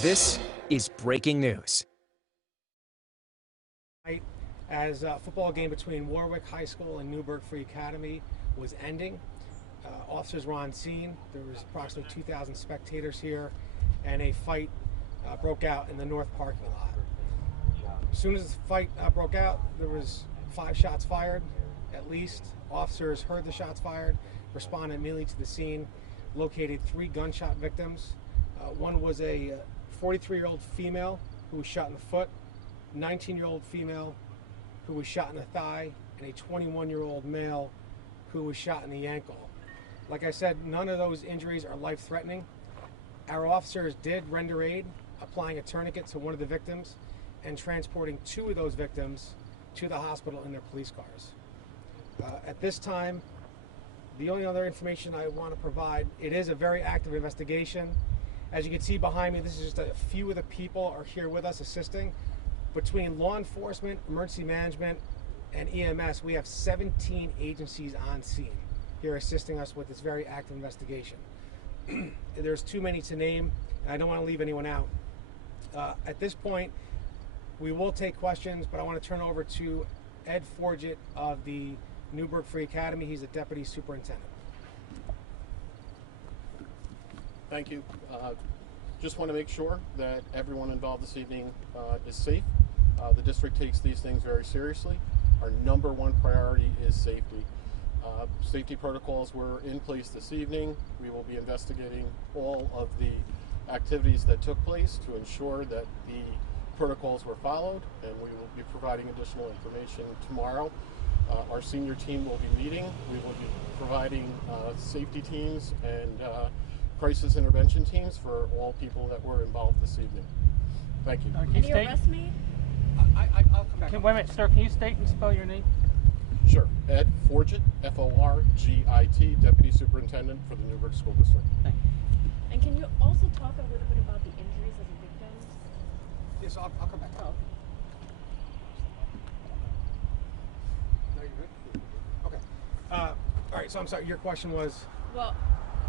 This is breaking news. As a football game between Warwick High School and Newburgh Free Academy was ending, officers were on scene. There was approximately 2,000 spectators here, and a fight broke out in the north parking lot. As soon as the fight broke out, there was 5 shots fired, at least. Officers heard the shots fired, responded immediately to the scene, located 3 gunshot victims. One was a 43-year-old female who was shot in the foot, 19-year-old female who was shot in the thigh, and a 21-year-old male who was shot in the ankle. Like I said, none of those injuries are life-threatening. Our officers did render aid, applying a tourniquet to one of the victims and transporting 2 of those victims to the hospital in their police cars. At this time, the only other information I want to provide, it is a very active investigation. As you can see behind me, this is just a few of the people are here with us assisting. Between law enforcement, emergency management, and EMS, we have 17 agencies on scene here assisting us with this very active investigation. There's too many to name, and I don't want to leave anyone out. At this point, we will take questions, but I want to turn over to Ed Forget of the Newburgh Free Academy. He's the deputy superintendent. Thank you. Just want to make sure that everyone involved this evening is safe. The district takes these things very seriously. Our number one priority is safety. Safety protocols were in place this evening. We will be investigating all of the activities that took place to ensure that the protocols were followed, and we will be providing additional information tomorrow. Our senior team will be meeting. We will be providing safety teams and crisis intervention teams for all people that were involved this evening. Thank you. Any arrest made? I'll come back. Wait a minute, sir. Can you state and spell your name? Sure. Ed Forget, F-O-R-G-I-T, Deputy Superintendent for the Newburgh School District. Thank you. And can you also talk a little bit about the injuries of the victims? Yes, I'll come back. Oh. No, you're good? Okay. All right, so I'm sorry, your question was Well,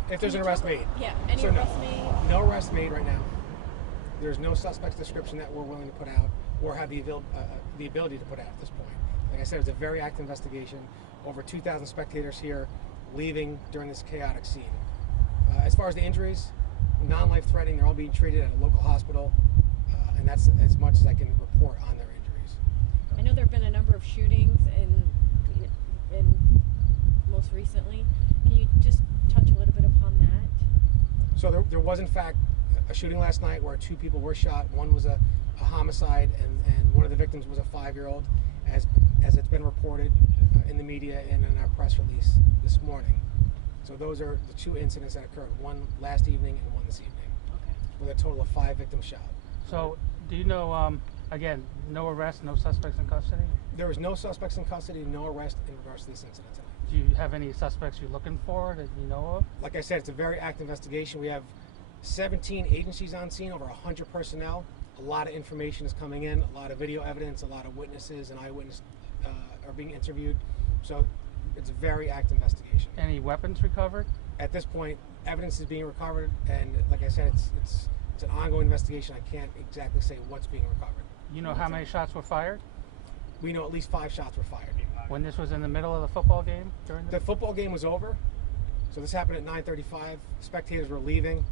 if there's an arrest made. yeah, any So arrest made? No arrest made right now. There's no suspect's description that we're willing to put out or have the ability to put out at this point. Like I said, it's a very active investigation. Over 2,000 spectators here leaving during this chaotic scene. As far as the injuries, non-life-threatening. They're all being treated at a local hospital, and that's as much as I can report on their injuries. I know there have been a number of shootings in most recently. Can you just touch a little bit upon that? So there was, in fact, a shooting last night where 2 people were shot. One was a homicide, and one of the victims was a 5-year-old, as it's been reported in the media and in our press release this morning. So those are the 2 incidents that occurred, one last evening and one this evening, Okay. with a total of 5 victims shot. So, do you know, again, no arrests, no suspects in custody? There was no suspects in custody, no arrest in regards to this incident tonight. Do you have any suspects you're looking for that you know of? Like I said, it's a very active investigation. We have 17 agencies on scene, over 100 personnel. A lot of information is coming in, a lot of video evidence, a lot of witnesses and eyewitnesses are being interviewed. So it's a very active investigation. Any weapons recovered? At this point, evidence is being recovered, and like I said, it's an ongoing investigation. I can't exactly say what's being recovered. You know how many shots were fired? We know at least 5 shots were fired. When this was in the middle of the football game? The football game was over, so this happened at 9:35. Spectators were leaving,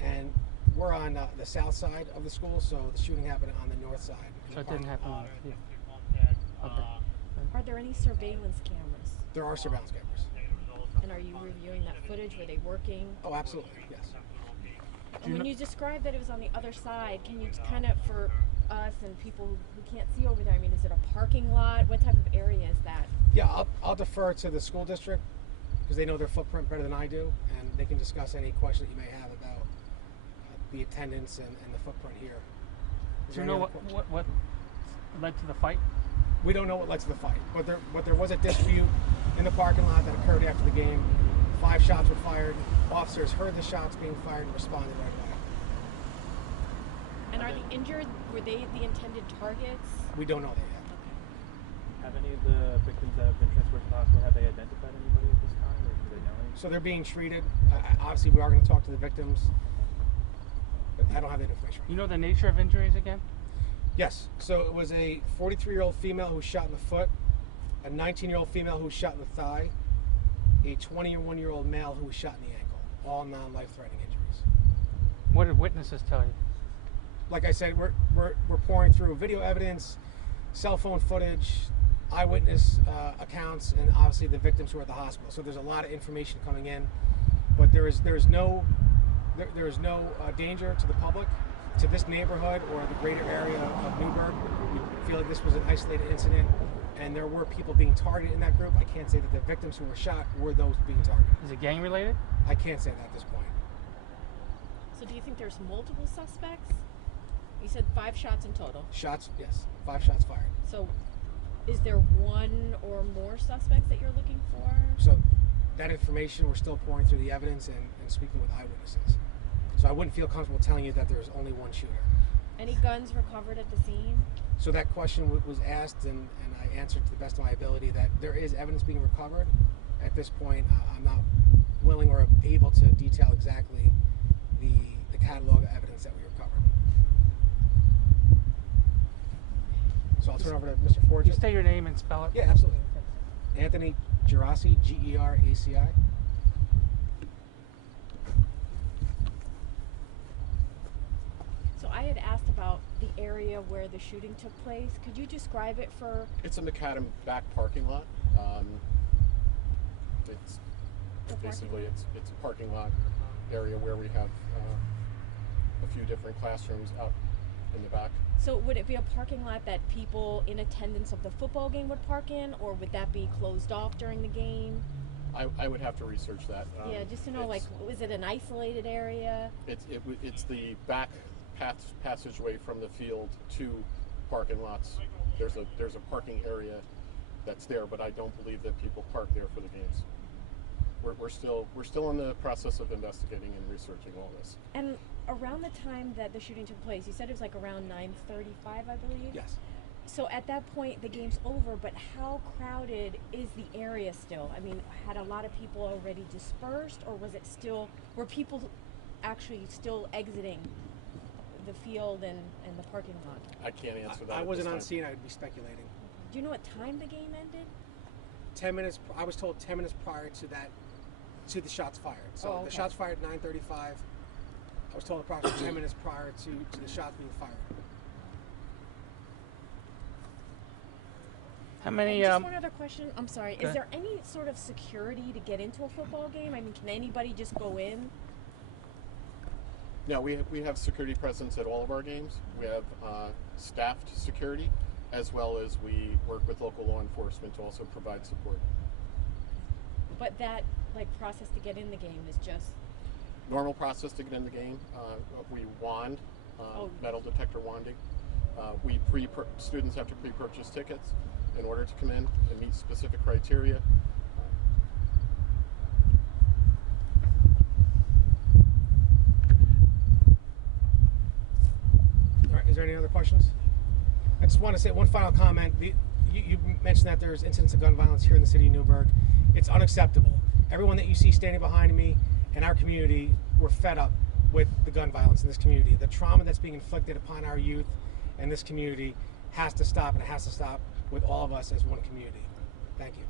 and we're on the south side of the school, so the shooting happened on the north side. So it didn't happen. Yeah. Okay. Are there any surveillance cameras? There are surveillance cameras. And are you reviewing that footage? Were they working? Oh, absolutely, yes. And when you described that it was on the other side, can you kind of, for us and people who can't see over there, I mean, is it a parking lot? What type of area is that? Yeah, I'll defer to the school district because they know their footprint better than I do, and they can discuss any question that you may have about the attendance and the footprint here. Do you know what led to the fight? We don't know what led to the fight, but there was a dispute in the parking lot that occurred after the game. 5 shots were fired. Officers heard the shots being fired and responded right away. And are the injured, were they the intended targets? We don't know that yet. Okay. Have any of the victims that have been transferred to the hospital, have they identified anybody at this time, or do they know anything? So they're being treated. Obviously, we are going to talk to the victims. But I don't have that information. You know the nature of injuries again? Yes. So it was a 43-year-old female who was shot in the foot, a 19-year-old female who was shot in the thigh, a 21-year-old male who was shot in the ankle. All non-life-threatening injuries. What did witnesses tell you? Like I said, we're pouring through video evidence, cell phone footage, eyewitness accounts, and obviously the victims who are at the hospital. So there's a lot of information coming in, but there is no danger to the public, to this neighborhood or the greater area of Newburgh. We feel like this was an isolated incident, and there were people being targeted in that group. I can't say that the victims who were shot were those being targeted. Is it gang related? I can't say that at this point. So do you think there's multiple suspects? You said 5 shots in total. Shots, yes. 5 shots fired. So is there one or more suspects that you're looking for? So that information, we're still pouring through the evidence and speaking with eyewitnesses. So I wouldn't feel comfortable telling you that there's only one shooter. Any guns recovered at the scene? So that question was asked, and I answered to the best of my ability that there is evidence being recovered. At this point, I'm not willing or able to detail exactly the catalog of evidence that we recovered. So I'll turn over to Mr. Ford. You state your name and spell it? Yeah, absolutely. Anthony Geraci, Geraci. So I had asked about the area where the shooting took place. Could you describe it for... It's a macadam back parking lot. It's basically it's a parking lot area where we have a few different classrooms out in the back. So would it be a parking lot that people in attendance of the football game would park in, or would that be closed off during the game? I would have to research that. Yeah, just to know, like, was it an isolated area? It's the back passageway from the field to parking lots. There's a parking area that's there, but I don't believe that people park there for the games. We're still in the process of investigating and researching all this. And around the time that the shooting took place, you said it was like around 9:35, I believe? Yes. So at that point, the game's over, but how crowded is the area still? I mean, had a lot of people already dispersed, or was it still, were people actually still exiting the field and the parking lot? I can't answer that. I at wasn't this on time. scene. I would be speculating. Do you know what time the game ended? 10 minutes. I was told 10 minutes prior to that, to the shots fired. So Oh, okay. the shots fired at 9:35. I was told approximately 10 minutes prior to the shots being fired. How many? Just one other question. I'm sorry. Okay. Is there any sort of security to get into a football game? I mean, can anybody just go in? No, we have security presence at all of our games. We have staffed security, as well as we work with local law enforcement to also provide support. But that process to get in the game is just... Normal process to get in the game. We wand, metal detector wanding. Students have to pre-purchase tickets in order to come in and meet specific criteria. All right. Is there any other questions? I just want to say one final comment. You mentioned that there's incidents of gun violence here in the city of Newburgh. It's unacceptable. Everyone that you see standing behind me in our community, we're fed up with the gun violence in this community. The trauma that's being inflicted upon our youth and this community has to stop, and it has to stop with all of us as one community. Thank you.